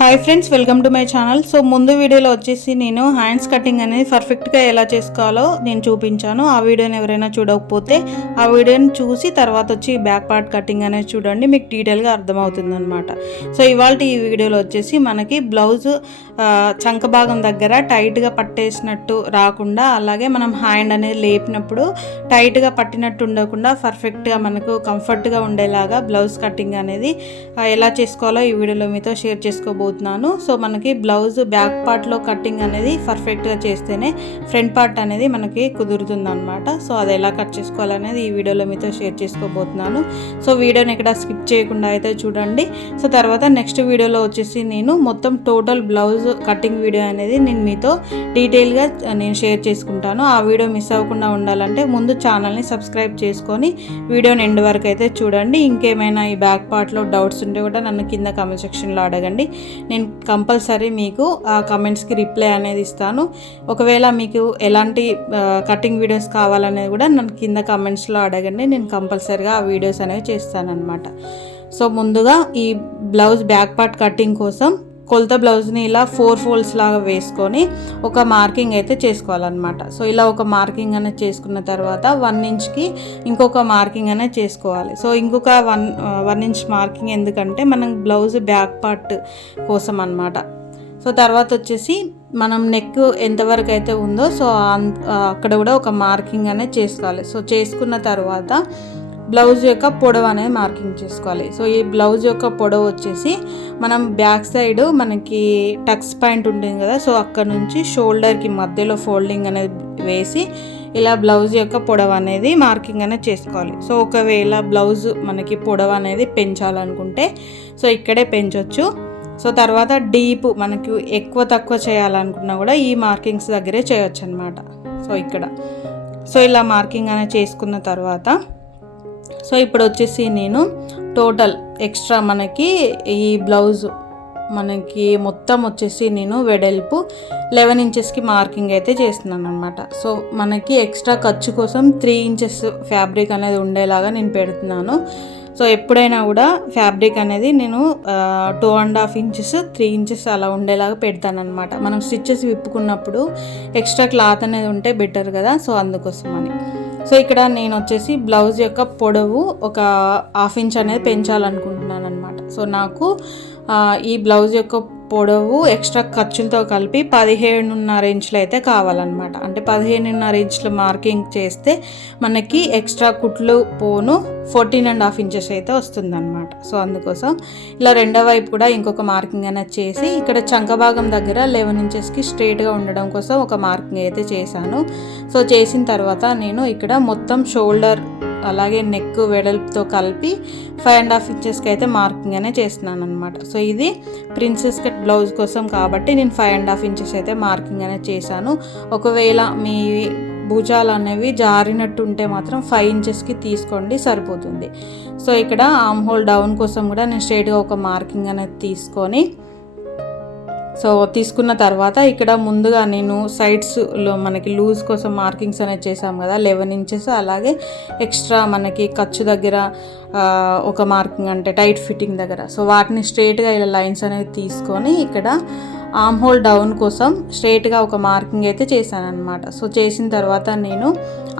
Hi friends, welcome to my channel. So ముందు వీడియోలో వచ్చేసి నేను హ్యాండ్స్ కటింగ్ అనేది పర్ఫెక్ట్గా ఎలా చేసుకోవాలో నేను చూపించాను. ఆ వీడియోని ఎవరైనా చూడకపోతే ఆ వీడియోని చూసి తర్వాత వచ్చి బ్యాక్ పార్ట్ కటింగ్ అనేది చూడండి, మీకు డీటెయిల్గా అర్థమవుతుంది అనమాట. సో ఇవాళ ఈ వీడియోలో వచ్చేసి మనకి బ్లౌజ్ చంక భాగం దగ్గర టైట్గా పట్టేసినట్టు రాకుండా, అలాగే మనం హ్యాండ్ అనేది లేపినప్పుడు టైట్గా పట్టినట్టు ఉండకుండా పర్ఫెక్ట్గా మనకు కంఫర్ట్గా ఉండేలాగా బ్లౌజ్ కటింగ్ అనేది ఎలా చేసుకోవాలో ఈ వీడియోలో మీతో షేర్ చేసుకోబోతున్నాను. సో మనకి బ్లౌజ్ బ్యాక్ పార్ట్లో కటింగ్ అనేది పర్ఫెక్ట్గా చేస్తేనే ఫ్రంట్ పార్ట్ అనేది మనకి కుదురుతుంది అనమాట. సో అది ఎలా కట్ చేసుకోవాలనేది ఈ వీడియోలో మీతో షేర్ చేసుకోబోతున్నాను. సో వీడియోని ఎక్కడ స్కిప్ చేయకుండా అయితే చూడండి. సో తర్వాత నెక్స్ట్ వీడియోలో వచ్చేసి నేను మొత్తం టోటల్ బ్లౌజ్ కటింగ్ వీడియో అనేది నేను మీతో డీటెయిల్గా నేను షేర్ చేసుకుంటాను. ఆ వీడియో మిస్ అవ్వకుండా ఉండాలంటే ముందు ఛానల్ని సబ్స్క్రైబ్ చేసుకొని వీడియోని ఎండ్ వరకు అయితే చూడండి. ఇంకేమైనా ఈ బ్యాక్ పార్ట్లో డౌట్స్ ఉంటే కూడా నన్ను కింద కామెంట్ సెక్షన్లో అడగండి. నేను కంపల్సరీ మీకు ఆ కమెంట్స్కి రిప్లై అనేది ఇస్తాను. ఒకవేళ మీకు ఎలాంటి కటింగ్ వీడియోస్ కావాలనేది కూడా నన్ను కింద కమెంట్స్లో అడగండి, నేను కంపల్సరీగా ఆ వీడియోస్ అనేవి చేస్తానన్నమాట. సో ముందుగా ఈ బ్లౌజ్ బ్యాక్ పార్ట్ కటింగ్ కోసం కొలత బ్లౌజ్ని ఇలా 4 ఫోల్డ్స్ లాగా వేసుకొని ఒక మార్కింగ్ అయితే చేసుకోవాలన్నమాట. సో ఇలా ఒక మార్కింగ్ అనేది చేసుకున్న తర్వాత 1 ఇంచ్కి ఇంకొక మార్కింగ్ అనేది చేసుకోవాలి. సో ఇంకొక 1 ఇంచ్ మార్కింగ్ ఎందుకంటే మనం బ్లౌజ్ బ్యాక్ పార్ట్ కోసం అన్నమాట. సో తర్వాత వచ్చేసి మనం నెక్ ఎంతవరకు అయితే ఉందో సో అక్కడ కూడా ఒక మార్కింగ్ అనేది చేసుకోవాలి. సో చేసుకున్న తర్వాత బ్లౌజ్ యొక్క పొడవు అనేది మార్కింగ్ చేసుకోవాలి. సో ఈ బ్లౌజ్ యొక్క పొడవు వచ్చేసి మనం బ్యాక్ సైడ్ మనకి టక్స్ పాయింట్ ఉంటుంది కదా, సో అక్కడ నుంచి షోల్డర్కి మధ్యలో ఫోల్డింగ్ అనేది వేసి ఇలా బ్లౌజ్ యొక్క పొడవు అనేది మార్కింగ్ అనేది చేసుకోవాలి. సో ఒకవేళ బ్లౌజ్ మనకి పొడవు అనేది పెంచాలనుకుంటే సో ఇక్కడే పెంచవచ్చు. సో తర్వాత డీప్ మనకి ఎక్కువ తక్కువ చేయాలనుకున్నా కూడా ఈ మార్కింగ్స్ దగ్గరే చేయొచ్చు అనమాట. సో ఇక్కడ సో ఇలా మార్కింగ్ అనేది చేసుకున్న తర్వాత సో ఇప్పుడు వచ్చేసి నేను టోటల్ ఎక్స్ట్రా మనకి ఈ బ్లౌజ్ మనకి మొత్తం వచ్చేసి నేను వెడల్పు 11 ఇంచెస్కి మార్కింగ్ అయితే చేస్తున్నాను అనమాట. సో మనకి ఎక్స్ట్రా ఖర్చు కోసం 3 ఇంచెస్ ఫ్యాబ్రిక్ అనేది ఉండేలాగా నేను పెడుతున్నాను. సో ఎప్పుడైనా కూడా ఫ్యాబ్రిక్ అనేది నేను 2.5 ఇంచెస్ 3 ఇంచెస్ అలా ఉండేలాగా పెడతాను అనమాట. మనం స్టిచ్చెస్ విప్పుకున్నప్పుడు ఎక్స్ట్రా క్లాత్ అనేది ఉంటే బెటర్ కదా, సో అందుకోసమని. సో ఇక్కడ నేను వచ్చేసి బ్లౌజ్ యొక్క పొడవు ఒక 1/2 ఇంచ్ అనేది పెంచాలనుకుంటున్నాను అనమాట. సో నాకు ఈ బ్లౌజ్ యొక్క పొడవు ఎక్స్ట్రా ఖర్చులతో కలిపి 17.5 ఇంచులు అయితే కావాలన్నమాట. అంటే 17.5 ఇంచులు మార్కింగ్ చేస్తే మనకి ఎక్స్ట్రా కుట్లు పోను 14.5 ఇంచెస్ అయితే వస్తుందన్నమాట. సో అందుకోసం ఇలా రెండో వైపు కూడా ఇంకొక మార్కింగ్ అనేది చేసి ఇక్కడ చంక భాగం దగ్గర 11 ఇంచెస్కి స్ట్రైట్గా ఉండడం కోసం ఒక మార్కింగ్ అయితే చేశాను. సో చేసిన తర్వాత నేను ఇక్కడ మొత్తం షోల్డర్ అలాగే నెక్ వెడల్పుతో కలిపి 5.5 ఇంచెస్కి అయితే మార్కింగ్ అనే చేస్తున్నాను అనమాట. సో ఇది ప్రిన్సెస్ కట్ బ్లౌజ్ కోసం కాబట్టి నేను 5.5 ఇంచెస్ అయితే మార్కింగ్ అనేది చేశాను. ఒకవేళ మీ భుజాలు అనేవి జారినట్టు ఉంటే మాత్రం 5 ఇంచెస్కి తీసుకోండి, సరిపోతుంది. సో ఇక్కడ ఆర్మ్ హోల్ డౌన్ కోసం కూడా నేను స్ట్రైట్గా ఒక మార్కింగ్ అనేది తీసుకొని సో తీసుకున్న తర్వాత ఇక్కడ ముందుగా నేను సైడ్స్లో మనకి లూజ్ కోసం మార్కింగ్స్ అనేది చేసాం కదా 11 ఇంచెస్, అలాగే ఎక్స్ట్రా మనకి ఖర్చు దగ్గర ఒక మార్కింగ్ అంటే టైట్ ఫిట్టింగ్ దగ్గర, సో వాటిని స్ట్రైట్గా ఇలా లైన్స్ అనేవి తీసుకొని ఇక్కడ ఆర్మ్ హోల్ డౌన్ కోసం స్ట్రైట్గా ఒక మార్కింగ్ అయితే చేశాను అనమాట. సో చేసిన తర్వాత నేను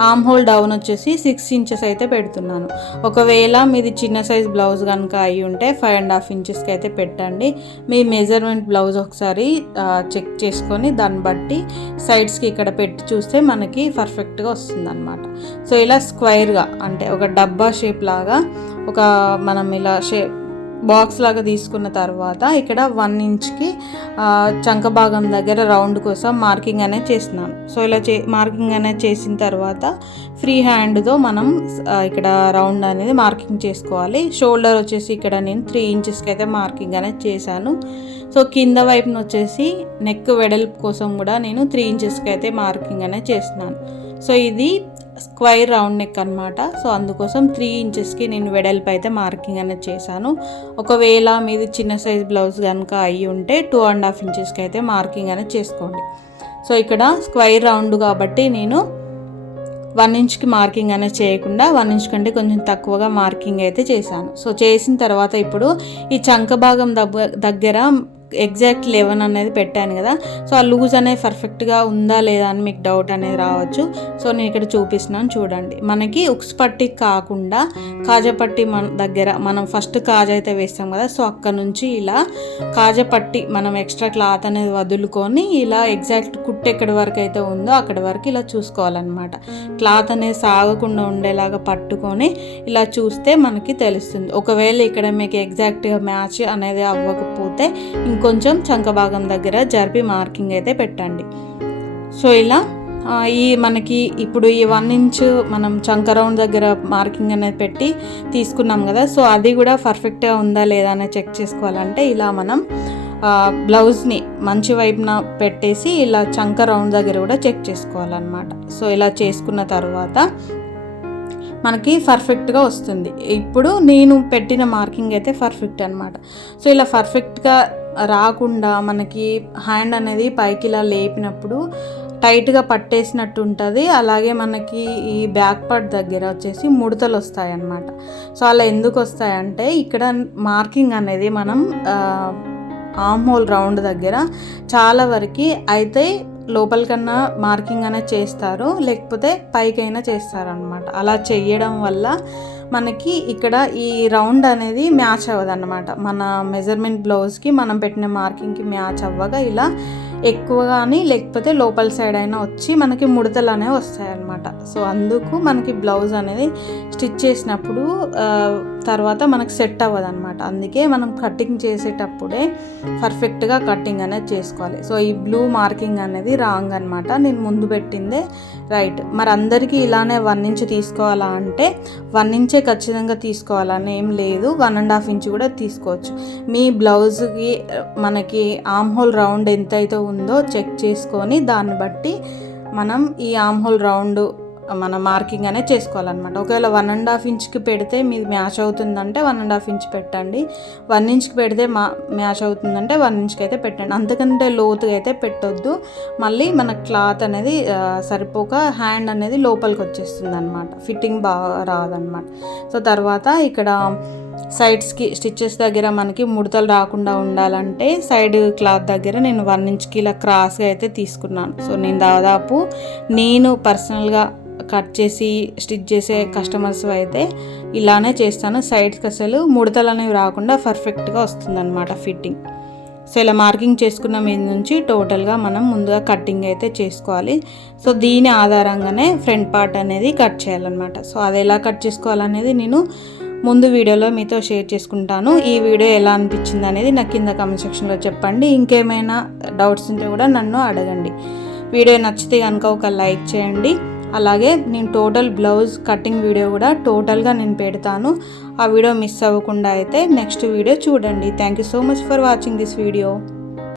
ఆర్మ్ హోల్ డౌన్ వచ్చేసి 6 ఇంచెస్ అయితే పెడుతున్నాను. ఒకవేళ మీది చిన్న సైజ్ బ్లౌజ్ కనుక అయి ఉంటే 5.5 ఇంచెస్కి అయితే పెట్టండి. మీ మెజర్మెంట్ బ్లౌజ్ ఒకసారి చెక్ చేసుకొని దాన్ని బట్టి సైడ్స్కి ఇక్కడ పెట్టి చూస్తే మనకి పర్ఫెక్ట్గా వస్తుంది అనమాట. సో ఇలా స్క్వైర్గా అంటే ఒక డబ్బా షేప్ లాగా ఒక మనం ఇలా బాక్స్ లాగా తీసుకున్న తర్వాత ఇక్కడ 1 ఇంచ్కి చంక భాగం దగ్గర రౌండ్ కోసం మార్కింగ్ అనేది చేస్తున్నాను. సో ఇలా మార్కింగ్ అనేది చేసిన తర్వాత ఫ్రీ హ్యాండ్తో మనం ఇక్కడ రౌండ్ అనేది మార్కింగ్ చేసుకోవాలి. షోల్డర్ వచ్చేసి ఇక్కడ నేను 3 ఇంచెస్కి అయితే మార్కింగ్ అనేది చేశాను. సో కింద వైపున వచ్చేసి నెక్ వెడల్పు కోసం కూడా నేను 3 ఇంచెస్కి అయితే మార్కింగ్ అనేది చేస్తున్నాను. సో ఇది స్క్వైర్ రౌండ్ నెక్ అనమాట. సో అందుకోసం 3 ఇంచెస్కి నేను వెడల్పు అయితే మార్కింగ్ అనేది చేశాను. ఒకవేళ మీది చిన్న సైజ్ బ్లౌజ్ కనుక అయ్యి ఉంటే 2.5 ఇంచెస్కి అయితే మార్కింగ్ అనేది చేసుకోండి. సో ఇక్కడ స్క్వైర్ రౌండ్ కాబట్టి నేను 1 ఇంచ్కి మార్కింగ్ అనేది చేయకుండా 1 ఇంచ్ కంటే కొంచెం తక్కువగా మార్కింగ్ అయితే చేశాను. సో చేసిన తర్వాత ఇప్పుడు ఈ చంక భాగం దగ్గర ఎగ్జాక్ట్ 11 అనేది పెట్టాను కదా, సో ఆ లూజ్ అనేది పర్ఫెక్ట్గా ఉందా లేదా అని మీకు డౌట్ అనేది రావచ్చు. సో నేను ఇక్కడ చూపిస్తున్నాను చూడండి. మనకి ఉక్స్ పట్టి కాకుండా కాజా పట్టి మన దగ్గర మనం ఫస్ట్ కాజా అయితే వేస్తాం కదా, సో అక్కడ నుంచి ఇలా కాజా పట్టి మనం ఎక్స్ట్రా క్లాత్ అనేది వదులుకొని ఇలా ఎగ్జాక్ట్ కుట్టు ఎక్కడి వరకు అయితే ఉందో అక్కడి వరకు ఇలా చూసుకోవాలన్నమాట. క్లాత్ అనేది సాగకుండా ఉండేలాగా పట్టుకొని ఇలా చూస్తే మనకి తెలుస్తుంది. ఒకవేళ ఇక్కడ మీకు ఎగ్జాక్ట్గా మ్యాచ్ అనేది అవ్వకపోతే ఇంకొంచెం చంక భాగం దగ్గర జరిపి మార్కింగ్ అయితే పెట్టండి. సో ఇలా ఈ మనకి ఇప్పుడు ఈ 1 ఇంచ్ మనం చంక రౌండ్ దగ్గర మార్కింగ్ అనేది పెట్టి తీసుకున్నాం కదా, సో అది కూడా పర్ఫెక్ట్గా ఉందా లేదా అనేది చెక్ చేసుకోవాలంటే ఇలా మనం బ్లౌజ్ని మంచి వైపున పెట్టేసి ఇలా చంక రౌండ్ దగ్గర కూడా చెక్ చేసుకోవాలన్నమాట. సో ఇలా చేసుకున్న తర్వాత మనకి పర్ఫెక్ట్గా వస్తుంది. ఇప్పుడు నేను పెట్టిన మార్కింగ్ అయితే పర్ఫెక్ట్ అనమాట. సో ఇలా పర్ఫెక్ట్గా రాకుండా మనకి హ్యాండ్ అనేది పైకి ఇలా లేపినప్పుడు టైట్గా పట్టేసినట్టు ఉంటుంది. అలాగే మనకి ఈ బ్యాక్ పార్ట్ దగ్గర వచ్చేసి ముడతలు వస్తాయి అన్నమాట. సో అలా ఎందుకు వస్తాయంటే ఇక్కడ మార్కింగ్ అనేది మనం ఆర్మ్ హోల్ రౌండ్ దగ్గర చాలా వరకు అయితే లోపలికన్నా మార్కింగ్ అనేది చేస్తారు, లేకపోతే పైకైనా చేస్తారనమాట. అలా చేయడం వల్ల మనకి ఇక్కడ ఈ రౌండ్ అనేది మ్యాచ్ అవ్వదు అన్నమాట. మన మెజర్మెంట్ బ్లౌజ్కి మనం పెట్టిన మార్కింగ్కి మ్యాచ్ అవ్వగా ఇలా ఎక్కువ కానీ లేకపోతే లోపల సైడ్ అయినా వచ్చి మనకి ముడతలు అనేవి వస్తాయన్నమాట. సో అందుకు మనకి బ్లౌజ్ అనేది స్టిచ్ చేసినప్పుడు తర్వాత మనకు సెట్ అవ్వదు అనమాట. అందుకే మనం కటింగ్ చేసేటప్పుడే పర్ఫెక్ట్గా కటింగ్ అనేది చేసుకోవాలి. సో ఈ బ్లూ మార్కింగ్ అనేది రాంగ్ అనమాట, నేను ముందు పెట్టిందే రైట్. మరి అందరికీ ఇలానే 1 ఇంచ్ తీసుకోవాలా అంటే 1 ఇంచే ఖచ్చితంగా తీసుకోవాలని ఏం లేదు, 1.5 ఇంచ్ కూడా తీసుకోవచ్చు. మీ బ్లౌజ్కి మనకి ఆర్మ్ హోల్ రౌండ్ ఎంతైతే ఉందో చెక్ చేసుకొని దాన్ని బట్టి మనం ఈ ఆర్మ్ హోల్ రౌండ్ మన మార్కింగ్ అనేది చేసుకోవాలన్నమాట. ఒకవేళ 1.5 ఇంచ్కి పెడితే మీది మ్యాచ్ అవుతుందంటే 1.5 ఇంచ్ పెట్టండి, 1 ఇంచ్కి పెడితే మ్యాచ్ అవుతుందంటే 1 ఇంచ్కి అయితే పెట్టండి. అంతకంటే లోతుగా అయితే పెట్టొద్దు, మళ్ళీ మన క్లాత్ అనేది సరిపోక హ్యాండ్ అనేది లోపలికి వచ్చేస్తుంది అనమాట, ఫిట్టింగ్ బాగా రాదనమాట. సో తర్వాత ఇక్కడ సైడ్స్కి స్టిచ్చెస్ దగ్గర మనకి ముడతలు రాకుండా ఉండాలంటే సైడ్ క్లాత్ దగ్గర నేను 1 ఇంచ్కి ఇలా క్రాస్గా అయితే తీసుకున్నాను. సో నేను దాదాపు నేను పర్సనల్గా కట్ చేసి స్టిచ్ చేసే కస్టమర్స్ అయితే ఇలానే చేస్తాను. సైడ్స్కి అసలు ముడతలు అనేవి రాకుండా పర్ఫెక్ట్గా వస్తుందన్నమాట ఫిట్టింగ్. సో ఇలా మార్కింగ్ చేసుకున్న మీద నుంచి టోటల్గా మనం ముందుగా కటింగ్ అయితే చేసుకోవాలి. సో దీని ఆధారంగానే ఫ్రంట్ పార్ట్ అనేది కట్ చేయాలన్నమాట. సో అది ఎలా కట్ చేసుకోవాలనేది నేను ముందు వీడియోలో మీతో షేర్ చేసుకుంటాను. ఈ వీడియో ఎలా అనిపించింది అనేది నాకు కింద కామెంట్ సెక్షన్లో చెప్పండి. ఇంకేమైనా డౌట్స్ ఉంటే కూడా నన్ను అడగండి. వీడియో నచ్చితే కనుక ఒక లైక్ చేయండి. అలాగే నేను టోటల్ బ్లౌజ్ కటింగ్ వీడియో కూడా టోటల్గా నేను పెడతాను, ఆ వీడియో మిస్ అవ్వకుండా అయితే నెక్స్ట్ వీడియో చూడండి. Thank you so much for watching this video.